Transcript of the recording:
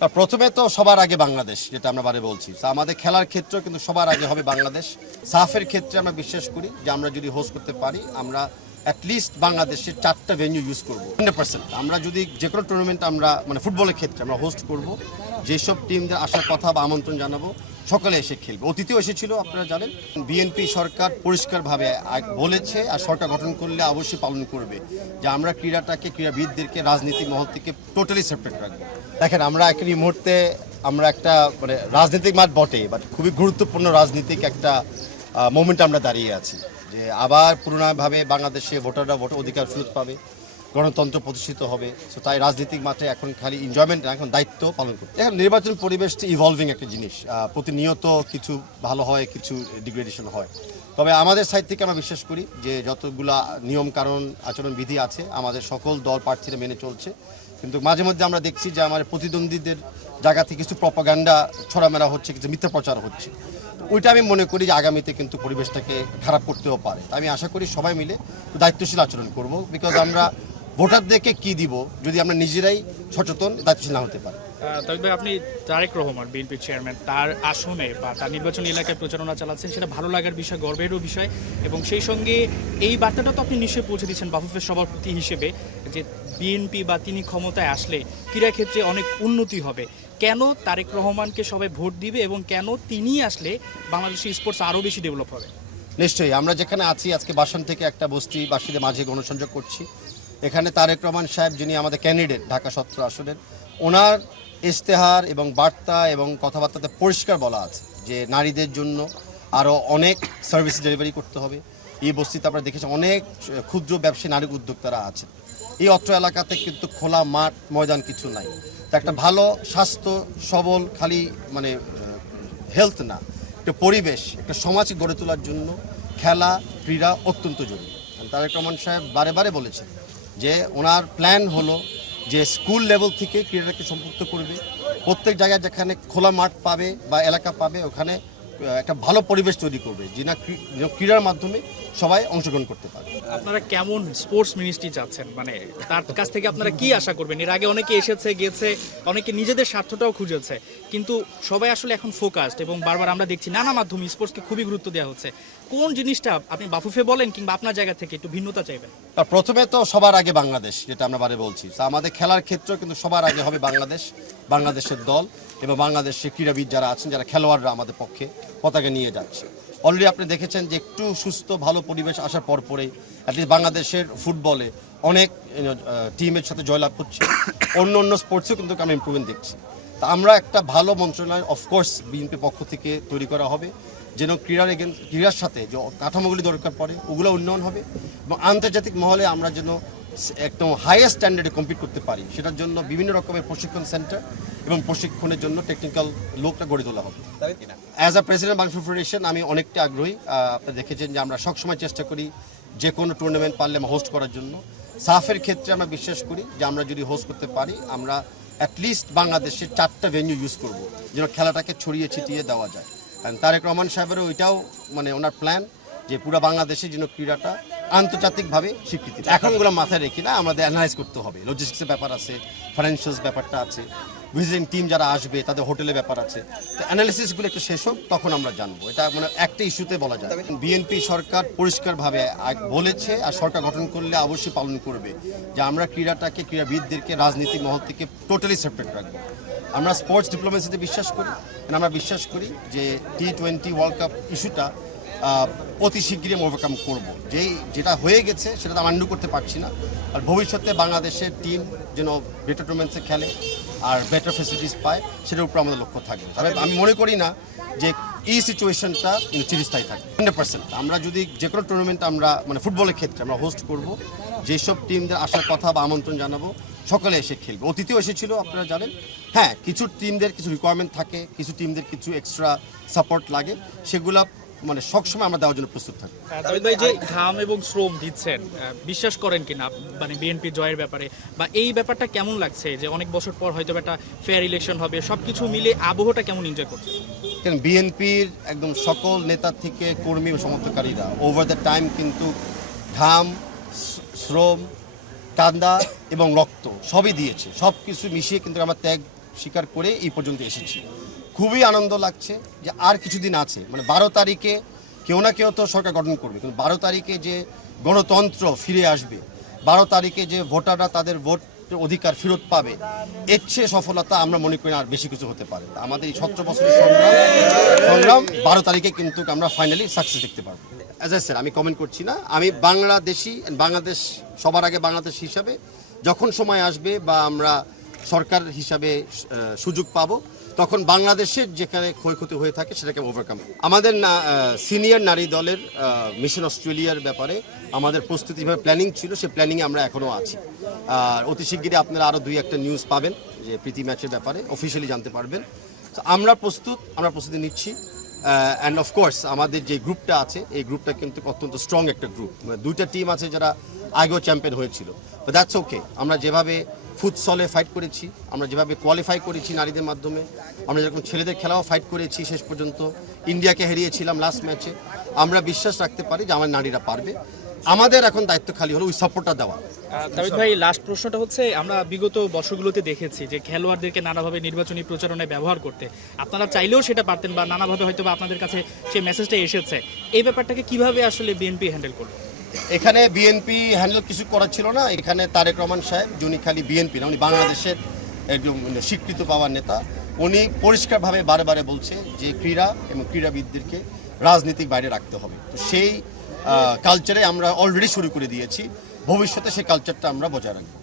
প্রথমে তো সবার আগে বাংলাদেশ, যেটা আমরা বারে বলছি। আমাদের খেলার ক্ষেত্রেও কিন্তু সবার আগে হবে বাংলাদেশ। সাফের ক্ষেত্রে আমরা বিশ্বাস করি যে আমরা যদি হোস্ট করতে পারি, আমরা অ্যাটলিস্ট বাংলাদেশের 4টা ভেন্যু ইউজ করবো 100%। আমরা যদি যে কোনো টুর্নামেন্ট আমরা ফুটবলের ক্ষেত্রে আমরা হোস্ট করব, যেসব টিমদের আসার কথা বা আমন্ত্রণ জানাবো সকলে এসে খেলবে। অতীতেও এসেছিল, আপনারা জানেন। বিএনপি সরকার পরিষ্কারভাবে বলেছে, আর সরকার গঠন করলে অবশ্যই পালন করবে, যে আমরা ক্রীড়াটাকে, ক্রীড়াবিদদেরকে রাজনীতিক মহল থেকে টোটালি সেপারেট রাখবো। দেখেন, আমরা এই মুহূর্তে আমরা একটা রাজনৈতিক মাঠ বটে, বাট খুবই গুরুত্বপূর্ণ রাজনীতিক একটা মোমেন্টে আমরা দাঁড়িয়ে আছি, যে আবার পুনরায়ভাবে বাংলাদেশে ভোটাররা ভোট অধিকার ফেরত পাবে, গণতন্ত্র প্রতিষ্ঠিত হবে। সো তাই রাজনৈতিক মাঠে এখন খালি এনজয়মেন্ট, এখন দায়িত্ব পালন করতে। এখন নির্বাচন পরিবেশটি ইভলভিং একটা জিনিস, প্রতিনিয়ত কিছু ভালো হয়, কিছু ডিগ্রেডেশন হয়। তবে আমাদের সাইড থেকে আমরা বিশ্বাস করি যে যতগুলা নিয়ম কানুন আচরণবিধি আছে আমাদের সকল দল প্রার্থীরা মেনে চলছে। কিন্তু মাঝে মধ্যে আমরা দেখছি যে আমাদের প্রতিদ্বন্দ্বীদের জায়গা থেকে কিছু প্রপাগান্ডা ছড়ামেলা হচ্ছে, কিছু মিথ্যা প্রচার হচ্ছে। ওইটা আমি মনে করি যে আগামীতে কিন্তু পরিবেশটাকে খারাপ করতেও পারে। আমি আশা করি সবাই মিলে দায়িত্বশীল আচরণ করব, বিকজ আমরা ভোটারদেরকে কি দিব যদি আমরা নিজেরাই সচেতন, দায়িত্বশীল না হতে পারি। তবে ভাই, আপনি তারেক রহমান বিএনপির চেয়ারম্যান, তার আসনে বা তার নির্বাচনী এলাকায় প্রচারণা চালাচ্ছেন, সেটা ভালো লাগার বিষয়, গর্বেরও বিষয়। এবং সেই সঙ্গে এই বার্তাটা তো আপনি নিশ্চয়ই পৌঁছে দিচ্ছেন বাফুফের সভাপতি হিসেবে, যে বিএনপি বা তিনি ক্ষমতায় আসলে ক্রীড়াক্ষেত্রে অনেক উন্নতি হবে। কেন তারেক রহমানকে সবাই ভোট দিবে এবং কেন তিনি আসলে বাংলাদেশের স্পোর্টস আরও বেশি ডেভেলপ হবে? নিশ্চয়ই, আমরা যেখানে আছি আজকে বাসন থেকে একটা বস্তিবাসীদের মাঝে গণসংযোগ করছি। এখানে তারেক রহমান সাহেব, যিনি আমাদের ক্যান্ডিডেট ঢাকা 17 আসনের, ওনার ইশতেহার এবং বার্তা এবং কথাবার্তাতে পরিষ্কার বলা আছে যে নারীদের জন্য আরও অনেক সার্ভিস ডেলিভারি করতে হবে। এই বস্তিতে আপনারা দেখেছেন অনেক ক্ষুদ্র ব্যবসায়ী নারী উদ্যোক্তারা আছেন। এই অত্র এলাকাতে কিন্তু খোলা মাঠ ময়দান কিছু নাই। তো একটা ভালো স্বাস্থ্য সবল, খালি হেলথ না, একটা পরিবেশ, একটা সমাজ গড়ে তোলার জন্য খেলা ক্রীড়া অত্যন্ত জরুরি। তারেক রহমান সাহেব বারে বারে বলেছেন যে ওনার প্ল্যান হলো যে স্কুল লেভেল থেকে ক্রীড়াকে সম্পৃক্ত করবে। প্রত্যেক জায়গায় যেখানে খোলা মাঠ পাবে বা এলাকা পাবে, ওখানে একটা ভালো পরিবেশ তৈরি করবে, যেটা ক্রীড়ার মাধ্যমে সবাই অংশগ্রহণ করতে পারে। আপনারা কেমন স্পোর্টস মিনিস্ট্রি চাচ্ছেন? তার কাছ থেকে আপনারা কি আশা করবেন? এর আগে অনেকে এসেছে গেছে, অনেকে নিজেদের স্বার্থটাও খুঁজেছে, কিন্তু সবাই আসলে এখন ফোকাসড এবং বারবার আমরা দেখছি নানা মাধ্যমে স্পোর্টসকে খুবই গুরুত্ব দেওয়া হচ্ছে। কোন জিনিসটা আপনি বাফুফে বলেন কিংবা আপনার জায়গা থেকে একটু ভিন্নতা চাইবেন? প্রথমে তো সবার আগে বাংলাদেশ, যেটা আমরা বারে বলছি। আমাদের খেলার ক্ষেত্রেও কিন্তু সবার আগে হবে বাংলাদেশ, বাংলাদেশের দল এবং বাংলাদেশের ক্রীড়াবিদ যারা আছেন, যারা খেলোয়াড়রা আমাদের পক্ষে পতাকা নিয়ে যাচ্ছে। অলরেডি আপনি দেখেছেন যে একটু সুস্থ ভালো পরিবেশ আসার পরেই অ্যাটলিস্ট বাংলাদেশের ফুটবলে অনেক টিমের সাথে জয়লাভ হচ্ছে। অন্য অন্য স্পোর্টসেও কিন্তু আমরা ইমপ্রুভমেন্ট দেখছি। তা আমরা একটা ভালো মন্ত্রণালয় অফকোর্স বিএনপির পক্ষ থেকে তৈরি করা হবে, যেন ক্রীড়ার সাথে যে কাঠামোগুলি দরকার পড়ে ওগুলো উন্নয়ন হবে, এবং আন্তর্জাতিক মহলে আমরা যেন একদম হাইয়েস্ট স্ট্যান্ডার্ডে কম্পিট করতে পারি, সেটার জন্য বিভিন্ন রকমের প্রশিক্ষণ সেন্টার এবং প্রশিক্ষণের জন্য টেকনিক্যাল লোকটা গড়ে তোলা হবে। As a president Bangladesh federation আমি অনেকটা আগ্রহী। আপনারা দেখেছেন যে আমরা সবসময় চেষ্টা করি যে কোনো টুর্নামেন্ট পারলে হোস্ট করার জন্য। সাফের ক্ষেত্রে আমরা বিশ্বাস করি যে আমরা যদি হোস্ট করতে পারি, আমরা অ্যাটলিস্ট বাংলাদেশের 4টা ভেন্যু ইউজ করব, যেন খেলাটাকে ছড়িয়ে ছিটিয়ে দেওয়া যায়। কারণ তারেক রহমান সাহেবেরও ওইটাও ওনার প্ল্যান যে পুরো বাংলাদেশে যেন ক্রীড়াটা আন্তর্জাতিকভাবে স্বীকৃতি। এখন ওগুলো মাথায় রেখি না, আমাদের অ্যানালাইজ করতে হবে। লজিস্টিক্সের ব্যাপার আছে, ফাইন্যান্সিয়ালস ব্যাপারটা আছে, ভিজিটিং টিম যারা আসবে তাদের হোটেলের ব্যাপার আছে। তো অ্যানালিসিসগুলো একটু শেষ হোক, তখন আমরা জানবো। এটা একটা ইস্যুতে বলা যায়। বিএনপি সরকার পরিষ্কারভাবে বলেছে, আর সরকার গঠন করলে অবশ্যই পালন করবে, যে আমরা ক্রীড়াটাকে, ক্রীড়াবিদদেরকে রাজনীতিক মহল থেকে টোটালি সেপারেট রাখবো। আমরা স্পোর্টস ডিপ্লোমেসিতে বিশ্বাস করি। আমরা বিশ্বাস করি যে T20 ওয়ার্ল্ড কাপ ইস্যুটা অতি শীঘ্রই ওভারকাম করব। যেটা হয়ে গেছে সেটা তো আমরা আন্ডু করতে পারছি না। আর ভবিষ্যতে বাংলাদেশের টিম যেন বেটার টুর্নামেন্টসে খেলে আর বেটার ফেসিলিটিস পায়, সেটার উপর আমাদের লক্ষ্য থাকবে। তবে আমি মনে করি না যে এই সিচুয়েশনটা চিরস্থায়ী থাকবে 100%। আমরা যদি যে কোনো টুর্নামেন্ট আমরা ফুটবলের ক্ষেত্রে আমরা হোস্ট করব, যেসব টিমদের আসার কথা বা আমন্ত্রণ জানাবো সকলে এসে খেলবে। অতীতেও এসেছিল, আপনারা জানেন। হ্যাঁ, কিছু টিমদের কিছু রিকোয়ারমেন্ট থাকে, কিছু টিমদের কিছু এক্সট্রা সাপোর্ট লাগে, সেগুলা সবসময় আমরা দেওয়ার জন্য প্রস্তুত থাকি। ভাই, যে ঘাম এবং শ্রম দিচ্ছেন, বিশ্বাস করেন কিনা বিএনপি জয়ের ব্যাপারে, বা এই ব্যাপারটা কেমন লাগছে যে অনেক বছর পর হয়তো একটা ফেয়ার ইলেকশন হবে, সবকিছু মিলে আবহটা কেমন এনজয় করছে? কারণ বিএনপির একদম সকল নেতা থেকে কর্মী ও সমর্থকারীরা ওভার দ্য টাইম কিন্তু ঘাম, শ্রম, কান্দা এবং রক্ত সবই দিয়েছে। সব কিছু মিশিয়ে কিন্তু আমরা ত্যাগ স্বীকার করে এই পর্যন্ত এসেছি। খুবই আনন্দ লাগছে যে আর কিছুদিন আছে, মানে 12 তারিখে কেউ না কেউ তো সরকার গঠন করবে, কিন্তু 12 তারিখে যে গণতন্ত্র ফিরে আসবে, 12 তারিখে যে ভোটাররা তাদের ভোট অধিকার ফেরত পাবে, এর চেয়ে সফলতা আমরা মনে করি আর বেশি কিছু হতে পারে। তা আমাদের এই 17 বছরের সংগ্রাম 12 তারিখে কিন্তু আমরা ফাইনালি সাকসেস দেখতে পারবো। অ্যাজ আই সেড, আমি কমেন্ট করছি না, আমি বাংলাদেশি, বাংলাদেশ সবার আগে বাংলাদেশ হিসাবে যখন সময় আসবে বা আমরা সরকার হিসাবে সুযোগ পাবো, তখন বাংলাদেশের যেখানে ক্ষয়ক্ষতি হয়ে থাকে সেটাকে ওভারকাম। আমাদের সিনিয়র নারী দলের মিশন অস্ট্রেলিয়ার ব্যাপারে আমাদের প্রস্তুতি যেভাবে প্ল্যানিং ছিল, সেই প্ল্যানিংয়ে আমরা এখনও আছি। আর অতি শিগগিরই আপনারা আরও 2-1টা নিউজ পাবেন যে প্রীতি ম্যাচের ব্যাপারে অফিসিয়ালি জানতে পারবেন। তো আমরা প্রস্তুতি নিচ্ছি। অ্যান্ড অফকোর্স আমাদের যে গ্রুপটা আছে, এই গ্রুপটা কিন্তু অত্যন্ত স্ট্রং একটা গ্রুপ, মানে 2টা টিম আছে যারা আগেও চ্যাম্পিয়ন হয়েছিল। But that's okay. আমরা যেভাবে ফুটসলে ফাইট করেছি, আমরা যেভাবে কোয়ালিফাই করেছি নারীদের মাধ্যমে, আমরা যেরকম ছেলেদের খেলাও ফাইট করেছি, শেষ পর্যন্ত ইন্ডিয়াকে হারিয়েছিলাম লাস্ট ম্যাচে, আমরা বিশ্বাস রাখতে পারি যে আমার নারীরা পারবে। আমাদের এখন দায়িত্ব খালি হলো ওই সাপোর্টটা দেওয়া। তাবিদ ভাই, লাস্ট প্রশ্নটা হচ্ছে, আমরা বিগত বছরগুলোতে দেখেছি যে খেলোয়াড়দেরকে নানাভাবে নির্বাচনী প্রচারণায় ব্যবহার করতে, আপনারা চাইলেও সেটা পারতেন বা নানাভাবে হয়তো বা আপনাদের কাছে সেই মেসেজটা এসেছে, এই ব্যাপারটাকে কিভাবে আসলে বিএনপি হ্যান্ডেল করবে? এখানে বিএনপি হ্যান্ডেল কিছু করার ছিল না। এখানে তারেক রহমান সাহেব, যিনি খালি বিএনপি না, উনি বাংলাদেশের একজন স্বীকৃত পাওয়ার নেতা, উনি পরিষ্কারভাবে বারে বলছে যে ক্রীড়া এবং ক্রীড়াবিদদেরকে রাজনীতির বাইরে রাখতে হবে। তো সেই কালচারে আমরা অলরেডি শুরু করে দিয়েছি, ভবিষ্যতে সেই কালচারটা আমরা বজায় রাখবো।